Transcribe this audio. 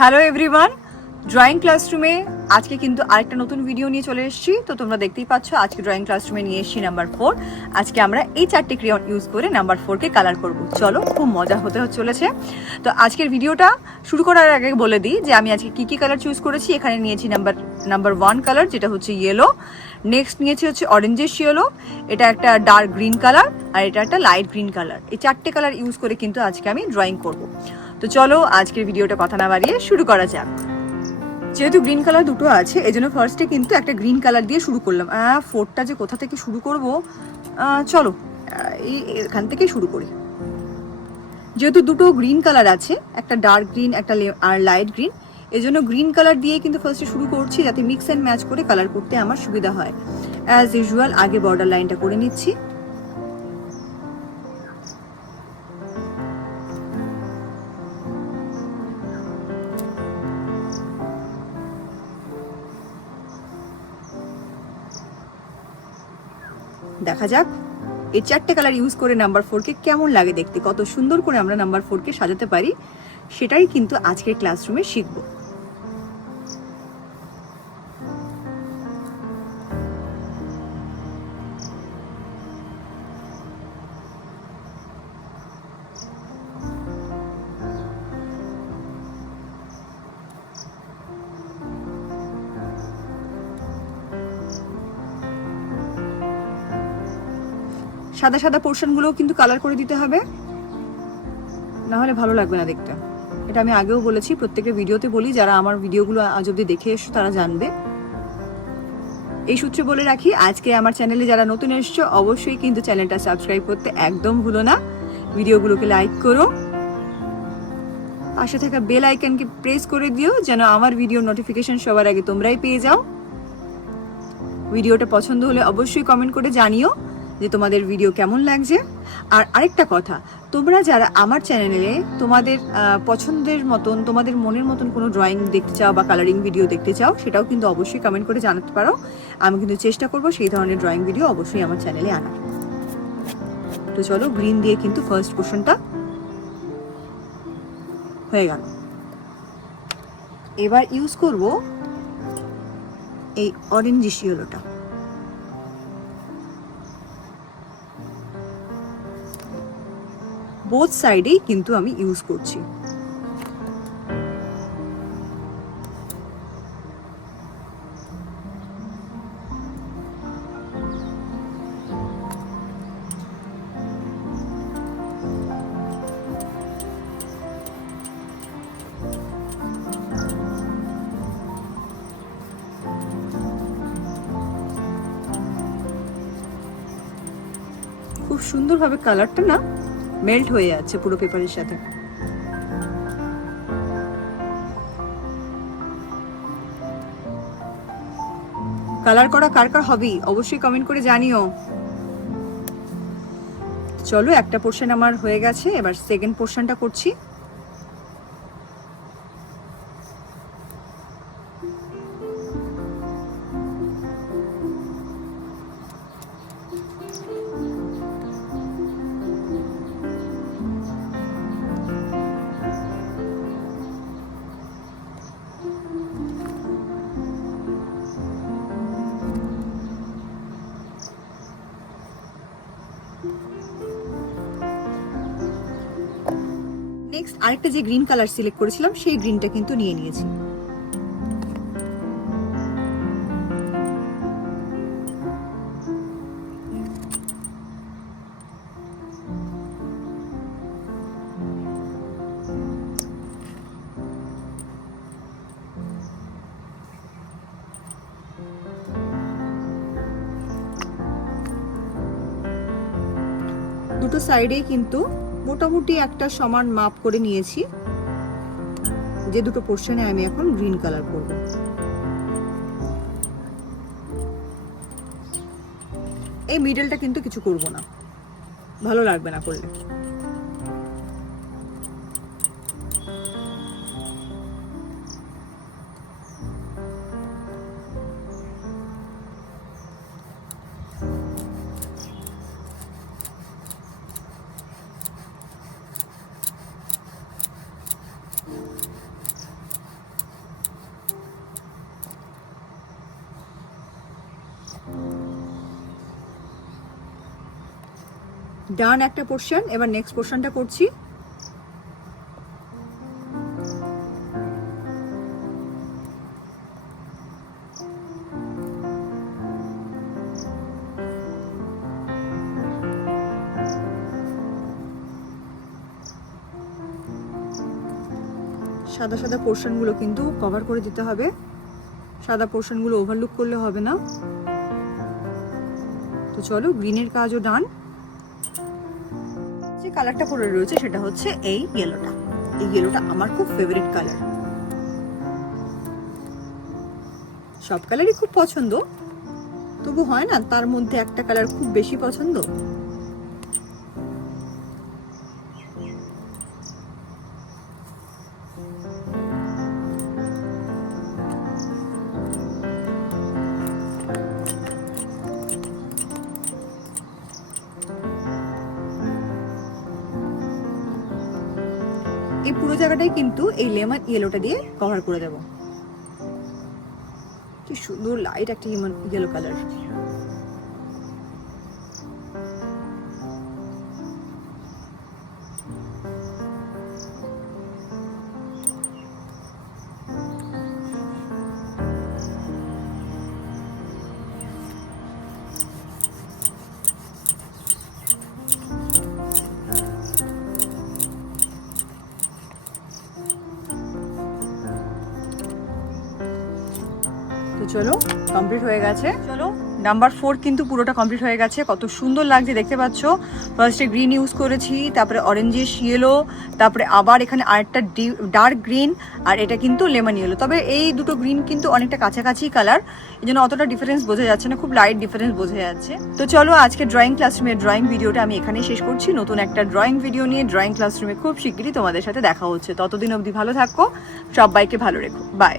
Hello everyone, drawing ক্লাসরুমে আজকে কিন্তু আরেকটা নতুন ভিডিও নিয়ে চলে এসেছি। তো তোমরা দেখতেই পাচ্ছ আজকে ড্রয়িং ক্লাসরুমে নিয়ে এসেছি নাম্বার 4। আজকে আমরা এই 4টে ক্রেয়ন ইউজ করে নাম্বার 4কে কালার করব। চলো, খুব মজা হতে চলেছে। তো আজকের ভিডিওটা শুরু করার আগে বলে দিই যে আমি আজকে কি কালার চুজ করেছি। এখানে নিয়েছি নাম্বার 1 কালার, যেটা হচ্ছে ইয়েলো। নেক্সট নিয়েছি হচ্ছে অরেঞ্জেস ইয়েলো, এটা একটা ডার্ক গ্রিন কালার, আর এটা একটা লাইট গ্রিন কালার। এই 4টে কালার ইউজ করে কিন্তু আজকে আমি ড্রয়িং করব। তো চলো আজকের ভিডিওটা কথা না বাড়িয়ে শুরু করা যাক। যেহেতু গ্রিন কালার দুটো আছে, এই জন্য ফার্স্টে কিন্তু একটা গ্রিন কালার দিয়ে শুরু করলাম। 4টা যে কোথা থেকে শুরু করব, চলো এখান থেকে শুরু করি। যেহেতু দুটো গ্রিন কালার আছে, একটা ডার্ক গ্রিন একটা আর লাইট গ্রিন, এই জন্য গ্রিন কালার দিয়ে কিন্তু ফার্স্টে শুরু করছি, যাতে মিক্স অ্যান্ড ম্যাচ করে কালার করতে আমার সুবিধা হয়। অ্যাজ ইউজুয়াল আগে বর্ডার লাইনটা করে নিচ্ছি। দেখা যাক এই 4টে কালার ইউজ করে নাম্বার 4কে কেমন লাগে দেখতে, কত সুন্দর করে আমরা নাম্বার 4কে সাজাতে পারি, সেটাই কিন্তু আজকের ক্লাসরুমে শিখব। সাদা সাদা পোর্শনগুলোও কিন্তু কালার করে দিতে হবে, না হলে ভালো লাগবে না দেখতে। এটা আমি আগেও বলেছি, প্রত্যেকের ভিডিওতে বলি, যারা আমার ভিডিওগুলো আজ অব্দি দেখে এসছো তারা জানবে। এই সূত্রে বলে রাখি, আজকে আমার চ্যানেলে যারা নতুন এসছো অবশ্যই কিন্তু চ্যানেলটা সাবস্ক্রাইব করতে একদম ভুলো না। ভিডিওগুলোকে লাইক করো, পাশে থাকা বেল আইকনকে প্রেস করে দিও, যেন আমার ভিডিও নোটিফিকেশন সবার আগে তোমরাই পেয়ে যাও। ভিডিওটা পছন্দ হলে অবশ্যই কমেন্ট করে জানিও যে তোমাদের ভিডিও কেমন লাগছে। আর আরেকটা কথা, তোমরা যারা আমার চ্যানেলে তোমাদের পছন্দের মতন, তোমাদের মনের মতন কোনো ড্রয়িং দেখতে চাও বা কালারিং ভিডিও দেখতে চাও, সেটাও কিন্তু অবশ্যই কমেন্ট করে জানাতে পারো। আমি কিন্তু চেষ্টা করবো সেই ধরনের ড্রয়িং ভিডিও অবশ্যই আমার চ্যানেলে আনার। তো চলো, গ্রিন দিয়ে কিন্তু ফার্স্ট পোর্শনটা হয়ে গেল। এবার ইউজ করব এই অরেঞ্জিশ ইয়েলোটা। বোথ সাইডেই কিন্তু আমি ইউজ করছি। খুব সুন্দরভাবে কালারটা না মেল্ট হয়ে যাচ্ছে পুরো পেপারের সাথে। কালার করা কার কার হবি অবশ্যই কমেন্ট করে জানিও। চলো, একটা পোর্শন আমার হয়ে গেছে, এবার সেকেন্ড পোর্শনটা করছি। নেক্সট আরেকটা যে গ্রিন কালার সিলেক্ট করেছিলাম সেই গ্রিনটা কিন্তু নিয়ে নিয়েছি। দুটো সাইডেই কিন্তু মোটামুটি একটা সমান মাপ করে নিয়েছি, যে দুটো পোর্শনে আমি এখন গ্রিন কালার করব। এই মিডলটা কিন্তু কিছু করব না, ভালো লাগবে না করলে। ডান একটা পোর্শন, এবার নেক্সট পোর্শনটা করছি। সাদা সাদা পোর্শনগুলো কিন্তু কভার করে দিতে হবে, সাদা পোর্শনগুলো ওভারলুক করলে হবে না। তো চলো, গ্রিনের কাজও ডান। যে কালারটা পরে রয়েছে সেটা হচ্ছে এই ইয়েলোটা। এই ইয়েলোটা আমার খুব ফেভারিট কালার। সব কালারই খুব পছন্দ, তবু হয় না তার মধ্যে একটা কালার খুব বেশি পছন্দ। এই পুরো জায়গাটাই কিন্তু এই লেমন ইয়েলোটা দিয়ে কভার করে দেব। কি সুন্দর লাইট একটা লেমন ইয়েলো কালার। তো চলো, কমপ্লিট হয়ে গেছে। চলো, নাম্বার 4 কিন্তু পুরোটা কমপ্লিট হয়ে গেছে। কত সুন্দর লাগছে দেখতে পাচ্ছ। ফার্স্টে গ্রিন ইউজ করেছি, তারপরে অরেঞ্জিশ ইয়েলো, তারপরে আবার এখানে আরেকটা ডার্ক গ্রিন, আর এটা কিন্তু লেমন ইয়েলো। তবে এই দুটো গ্রিন কিন্তু অনেকটা কাছাকাছি কালার, এই জন্য অতটা ডিফারেন্স বোঝা যাচ্ছে না, খুব লাইট ডিফারেন্স বোঝা যাচ্ছে। তো চলো, আজকে ড্রয়িং ক্লাসরুমের ড্রয়িং ভিডিওটা আমি এখানেই শেষ করছি। নতুন একটা ড্রয়িং ভিডিও নিয়ে ড্রয়িং ক্লাসরুমে খুব শিগগিরই তোমাদের সাথে দেখা হচ্ছে। ততদিন অবধি ভালো থাকো, সবাইকে ভালো রেখো, বাই।